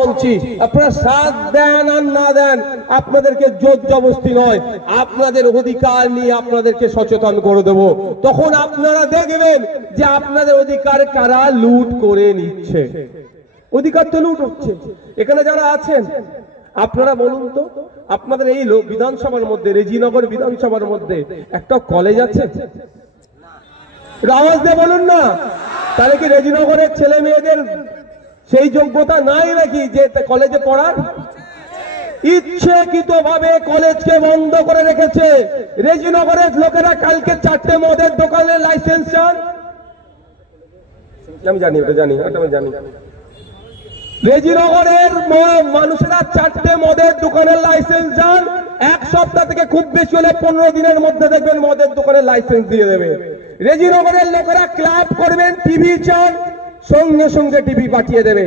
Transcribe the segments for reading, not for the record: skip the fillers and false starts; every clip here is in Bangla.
বলছি, আপনারা সাথ দেন আর না দেন, আপনাদেরকে জোর জবরদস্তি নয়, আপনাদের অধিকার নিয়ে আপনাদেরকে সচেতন করে দেব। তখন আপনারা দেখবেন যে আপনাদের অধিকার কারা লুট করে নিচ্ছে। অধিকার তো লুট হচ্ছে। এখানে যারা আছেন আপনারা বলুন তো, আপনাদের এই বিধানসভার মধ্যে, রেজিনগর বিধানসভার মধ্যে একটা কলেজ আছে? আওয়াজ দিয়ে বলুন না। তাহলে কি রেজিনগরের ছেলে মেয়েদের সেই যোগ্যতা নাই নাকি যে কলেজে পড়ার? ইচ্ছাকৃত ভাবে কলেজকে বন্ধ করে রেখেছে। রেজিনগরের লোকেরা কালকে 4টে মদের দোকানের লাইসেন্স চান। আমি জানি, ওটা জানি, ওটা আমি জানি। রেজিনগরের মানুষেরা 4টে মদের দোকানের লাইসেন্স চান। এক সপ্তাহ থেকে খুব বেশি হলে 15 দিনের মধ্যে দেখবেন মদের দোকানের লাইসেন্স দিয়ে দেবে। রেজিনগরের লোকেরা ক্লাব করবেন, টিভি চান, সঙ্গে সঙ্গে টিভি পাঠিয়ে দেবে।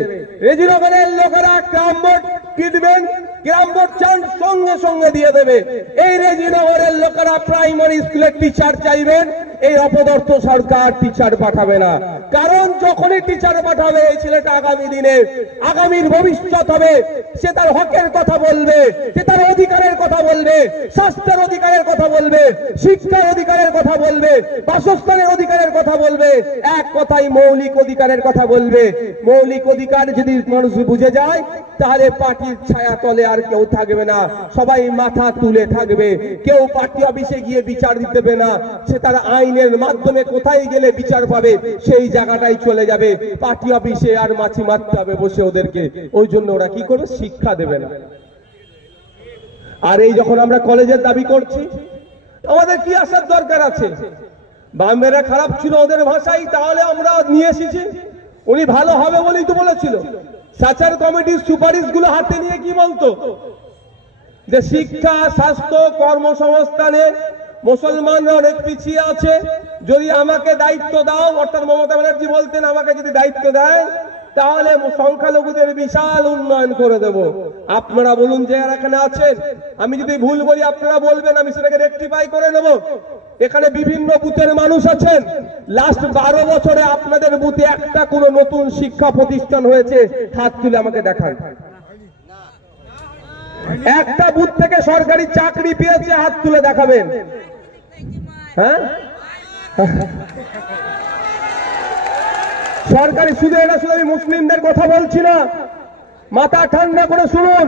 রেজিনগরের লোকেরা ক্রাম বোর্ড কিনবেন, ক্রাম বোর্ড চান, সঙ্গে সঙ্গে দিয়ে দেবে। এই রেজিনগরের লোকেরা প্রাইমারি স্কুলের টিচার চাইবেন, এই অপদার্থ সরকার টিচার পাঠাবে না। কারণ যখনই টিচার পাঠাবে এই ছেলেটা আগামী দিনে আগামীর ভবিষ্যৎ হবে। সে তার হকের কথা বলবে, সে তার অধিকারের কথা বলবে, স্বাস্থ্যের অধিকারের কথা বলবে, শিক্ষার অধিকারের কথা বলবে, বাসস্থানের অধিকারের কথা বলবে, এক কথাই মৌলিক অধিকারের কথা বলবে। মৌলিক অধিকার যদি মানুষ বুঝে যায় তাহলে পার্টির ছায়া তলে আর কেউ থাকবে না, সবাই মাথা তুলে থাকবে। কেউ পার্টি অফিসে গিয়ে বিচার দিতে দেবে না, সে তার আইনের মাধ্যমে কোথায় গেলে বিচার পাবে সেই জায়গাটাই চলে যাবে। পার্টি অফিসে আর মাছি মারতে হবে বসে ওদেরকে। ওই জন্য ওরা কি করবে? শিক্ষা দেবে না। আর এই যখন আমরা কলেজের দাবি করছি, আমাদের কি আসার দরকার আছে? বামেরা খারাপ ছিল ওদের ভাষাই, তাহলে আমরা নিয়ে এসেছি। উনি ভালো হবে বলেই তো বলেছিল। সাচার কমিটির সুপারিশ গুলো হাতে নিয়ে কি বলতো? যে শিক্ষা, স্বাস্থ্য, কর্মসংস্থানে মুসলমানরা অনেক পিছিয়ে আছে, যদি আমাকে দায়িত্ব দাও, অর্থাৎ মমতা ব্যানার্জি বলতেন আমাকে যদি দায়িত্ব দেয় তাহলে সংখ্যালঘুদের বিশাল উন্নয়ন করে দেব। আপনারা বলুন যে এখানে আছেন, আমি যদি ভুল বলি আপনারা বলবেন, আমি সেটাকে রেকটিফাই করে নেব। এখানে বিভিন্ন বুথের মানুষ আছেন, লাস্ট 12 বছরে আপনাদের বুথে একটা কোনো নতুন শিক্ষা প্রতিষ্ঠান হয়েছে? হাত তুলে আমাকে দেখান। একটা বুথ থেকে সরকারি চাকরি পেয়েছে? হাত তুলে দেখাবেন। হ্যাঁ, সরকারি, শুধু এটা শুধু আমি মুসলিমদের কথা বলছি না, মাথা ঠান্ডা করে শুনুন।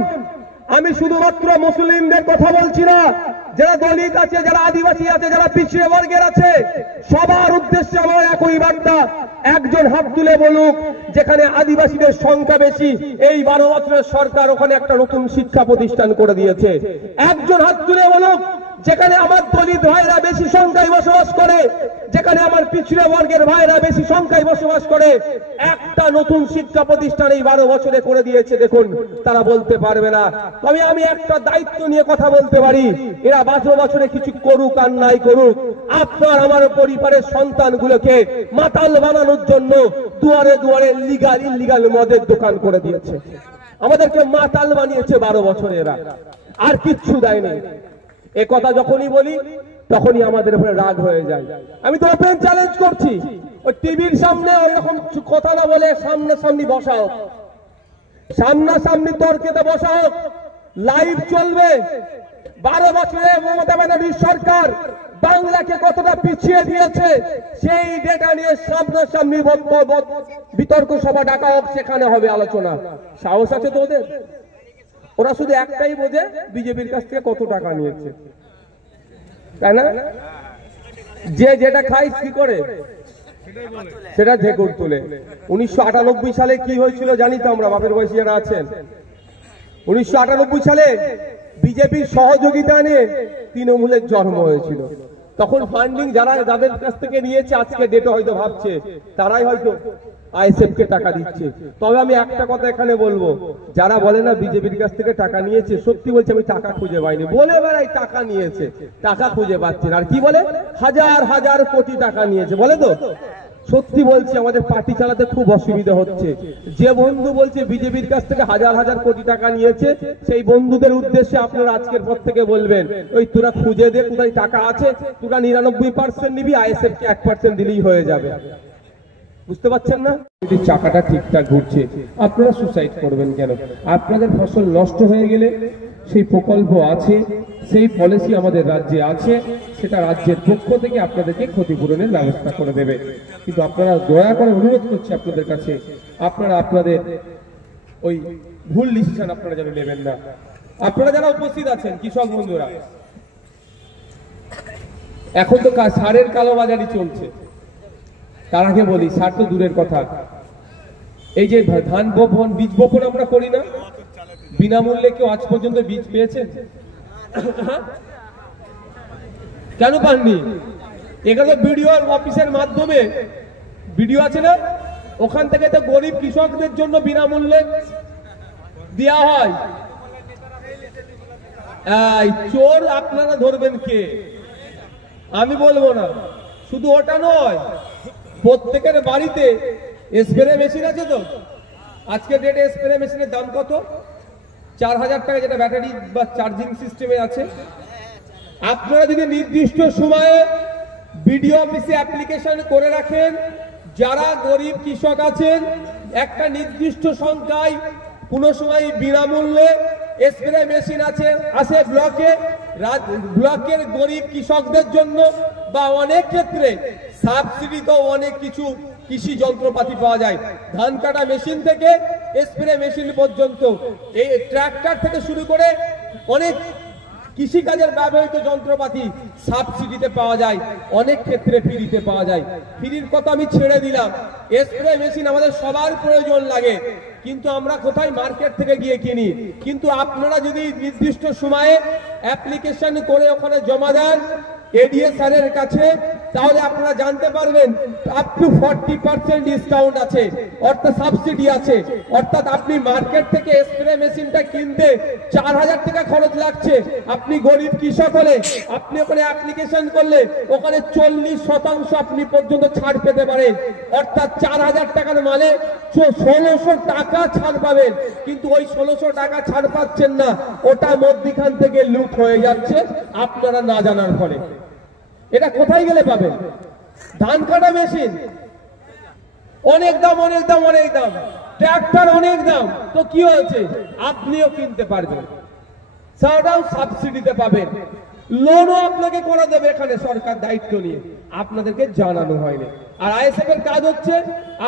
আমি শুধুমাত্র মুসলিমদের কথা বলছি না, যারা দলিত আছে, যারা আদিবাসী আছে, যারা পিছিয়ে বর্গের আছে, সবার উদ্দেশ্যে আমার একই বার্তা। একজন হাত তুলে বলুক যেখানে আদিবাসীদের সংখ্যা বেশি, এই 12 বছরের সরকার ওখানে একটা নতুন শিক্ষা প্রতিষ্ঠান করে দিয়েছে। একজন হাত তুলে বলুক যেখানে আমার দলিত ভাইরা বেশি সংখ্যায় বসবাস করে, যেখানে আমার পিছিয়ে বর্গের ভাইরা বেশি সংখ্যায় বসবাস করে, একটা নতুন শিক্ষা প্রতিষ্ঠান এই 12 বছরে করে দিয়েছে। দেখুন, তারা বলতে পারবে না। তবে আমি একটা দায়িত্ব নিয়ে কথা বলতে পারি, এরা 12 বছরে কিছু করুক আর নাই করুক, আপনার আমার পরিবারের সন্তানগুলোকে মাতাল বানানোর জন্য দুয়ারে দুয়ারে লিগাল ইলিগাল মদের দোকান করে দিয়েছে। আমাদেরকে মাতাল বানিয়েছে 12 বছরে এরা, আর কিচ্ছু দেয়নি। এ কথা যখনই বলি তখনই আমাদের উপরে রাগ হয়ে যায়। আমি তো ওপেন চ্যালেঞ্জ করছি, ওই টিভির সামনে ওরকম কথা না বলে সামনাসামনি বসা হোক, সামনাসামনি তর্কেতে বসা হোক, লাইভ চলবে। 12 বছরে মমতা ব্যানার্জির সরকার বাংলাকে কতটা পিছিয়ে দিয়েছে সেই ডেটা নিয়ে সামনাসামনি বিতর্ক সভা ডাকা হোক, সেখানে হবে আলোচনা। সাহস আছে তো ওদের? ওরা শুধু একটাই বোঝে, বিজেপির কাছ থেকে কত টাকা নিয়েছে, তাই না? যে যেটা খাই কি করে সেটা ঢেকুর তুলে। 1998 সালে কি হয়েছিল জানি তো আমরা, বাপের বয়সী যারা আছেন। 1998 সালে বিজেপির সহযোগিতা নিয়ে তৃণমূলের জন্ম হয়েছিল। তখন ফান্ডিং যারা যাদের কাছ থেকে নিয়েছে আজকে ডেটে হয়তো ভাবছে তারাই হয়তো আইএসএফ কে টাকা দিচ্ছে। তবে আমি একটা কথা এখানে বলবো, যারা বলে না বিজেপির কাছ থেকে টাকা নিয়েছে, সত্যি বলছে আমি টাকা খুঁজে পাইনি। বলে বেড়াই টাকা নিয়েছে, টাকা খুঁজে পাচ্ছেন। আর কি বলে হাজার হাজার কোটি টাকা নিয়েছে বলে তো। সত্যি বলছি আমাদের পার্টি চালাতে খুব অসুবিধা হচ্ছে। যে বন্ধু বলছে বিজেপির কাছ থেকে হাজার হাজার কোটি টাকা নিয়েছে, সেই বন্ধুদের উদ্দেশ্যে আপনারা আজকের পর থেকে বলবেন, ওই তোরা খুঁজে দে কোথায় টাকা আছে, তোরা 99% নিবি, আইএসএফ কে 1% দিলেই হয়ে যাবে। বুঝতে পারছেন না? যদি চাকাটা ঠিকঠাক ঘুরছে, আপনারা সুসাইড করবেন কেন? আপনাদের ফসল নষ্ট হয়ে গেলে সেই প্রকল্প আছে, সেই পলিসি আমাদের রাজ্যে আছে, সেটা রাজ্যের পক্ষ থেকে আপনাদেরকে ক্ষতিপূরণের ব্যবস্থা করে দেবে। কিন্তু আপনারা দয়া করে অনুরোধ করছি আপনাদের কাছে, আপনারা আপনাদের ওই ভুল ডিসিশন আপনারা যেন নেবেন না। আপনারা যারা উপস্থিত আছেন কৃষক বন্ধুরা, এখন তো সারের কালোবাজারি চলছে। তার আগে বলি, সার তো দূরের কথা, এই যে ধান বপন, বীজ বপন আমরা করি না, বিনামূল্যে কেউ আজ পর্যন্ত বীজ পেয়েছে? কেন পাননি? এখানে বিডিও অফিসের মাধ্যমে, বিডিও আছে না, ওখান থেকে তো গরিব কৃষকদের জন্য বিনামূল্যে দেওয়া হয়। চোর আপনারা ধরবেন কে? আমি বলবো না। শুধু ওটা নয়, প্রত্যেকের বাড়িতে স্প্রে মেশিন আছে তো। আজকে ডেটে স্প্রে মেশিনের দাম কত? 4000 টাকা, যেটা ব্যাটারি বা চার্জিং সিস্টেমে আছে। আপনারা যদি নির্দিষ্ট সময়ে বিডিও অফিসে অ্যাপ্লিকেশন করে রাখেন, যারা গরিব কৃষক আছেন, একটা নির্দিষ্ট সংখ্যায় কোনো সময় বিনামূল্যে স্প্রে মেশিন আছে ব্লকের গরিব কৃষকদের জন্য, বা অনেক ক্ষেত্রে সাবসিডিতেও অনেক কিছু কৃষি যন্ত্রপাতি পাওয়া যায়। ধান কাটা মেশিন থেকে স্প্রে মেশিন পর্যন্ত, এই ট্রাক্টর থেকে শুরু করে অনেক কৃষিকাজের ব্যবহৃত যন্ত্রপাতি সাবসিডিতে পাওয়া যায়, অনেক ক্ষেত্রে ফ্রিতে পাওয়া যায়। ফ্রির কথা আমি ছেড়ে দিলাম, স্প্রে মেশিন আমাদের সবার প্রয়োজন লাগে, কিন্তু আমরা কোথায়? মার্কেট থেকে গিয়ে কিনি। কিন্তু আপনারা যদি নির্দিষ্ট সময়ে অ্যাপ্লিকেশন করে ওখানে জমা দেন এডিএ স্যারের কাছে, তাহলে আপনারা জানতে পারবেন আপ টু 40% ডিসকাউন্ট আছে, অর্থাৎ সাবসিডি আছে। অর্থাৎ আপনি মার্কেট থেকে স্প্রে মেশিনটা কিনতে 4000 টাকা খরচ লাগছে, আপনি গরিব কৃষক হলে আপনি ওখানে অ্যাপ্লিকেশন করলে ওখানে 40% আপনি পর্যন্ত ছাড় পেতে পারেন। অর্থাৎ 4000 টাকার মালে 1600 টাকা ছাড় পাবেন। কিন্তু ওই 1600 টাকা ছাড় পাচ্ছেন না, ওটা মধ্যখান থেকে লুট হয়ে যাচ্ছে আপনারা না জানার ফলে। এটা কোথায় গেলে পাবেন? ধান কাটা মেশিন অনেক দাম, অনেক দাম, অনেক দাম, ট্রাক্টর অনেক দাম, তো কি হয়েছে? আপনিও কিনতে পারবেন, সেটাও সাবসিডিতে পাবেন, লোনও আপনাকে করে দেবে এখানে সরকার দায়িত্ব নিয়ে, আপনাদেরকে জানানো হয়নি। আর আইএসএফ এর কাজ হচ্ছে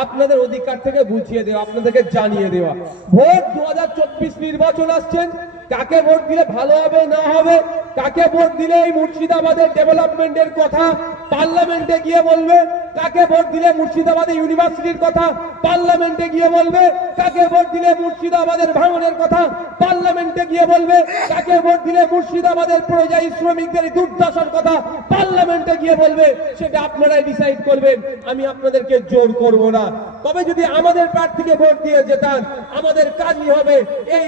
আপনাদের অধিকার থেকে বুঝিয়ে দেওয়া, আপনাদেরকে জানিয়ে দেওয়া। ভোট 2024 নির্বাচন আসছেন, কাকে ভোট দিলে ভালো হবে না হবে, কাকে ভোট দিলে এই মুর্শিদাবাদের ডেভেলপমেন্টের কথা পার্লামেন্টে গিয়ে বলবে, কাকে ভোট দিলে মুর্শিদাবাদের ইউনিভার্সিটির কথা পার্লামেন্টে গিয়ে বলবে, কাকে ভোট দিলে মুর্শিদাবাদের ভাঙনের কথা পার্লামেন্টে গিয়ে বলবে, কাকে ভোট দিলে মুর্শিদাবাদের পরিযায়ী শ্রমিকদের দুর্দশার কথা পার্লামেন্টে গিয়ে বলবে, সেটা আপনারাই ডিসাইড করবেন। আমি আপনাদেরকে জোর করব না। তবে যদি আমাদের প্রার্থীকে ভোট দিয়ে যেতাম, আমাদের কাজই হবে এই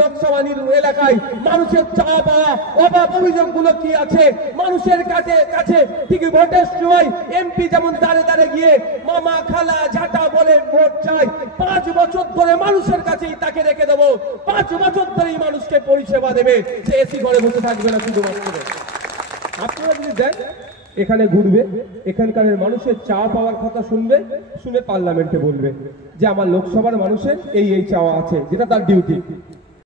লোকসভা এলাকায় মানুষের চাওয়া পাওয়া অভাব অভিযোগগুলো কি আছে মানুষের কাছে ঠিক ভোটের সময় এমপি যেমন দাঁড়ে দাঁড়ে গিয়ে মামা খালা ঝাঁটা বলে ভোট চাই, 5 বছর ধরে মানুষের কাছেই তাকে রেখে দেবো, 5 বছর ধরেই মানুষকে পরিষেবা দেবে, সে এসি ঘরে বসে থাকবে না শুধুমাত্র। আপনারা যদি দেন, এখানে ঘুরবে, এখানকার মানুষের চাওয়া পাওয়ার কথা শুনবে, শুনে পার্লামেন্টে বলবে যে আমার লোকসভার মানুষের এই চাওয়া আছে, যেটা তার ডিউটি।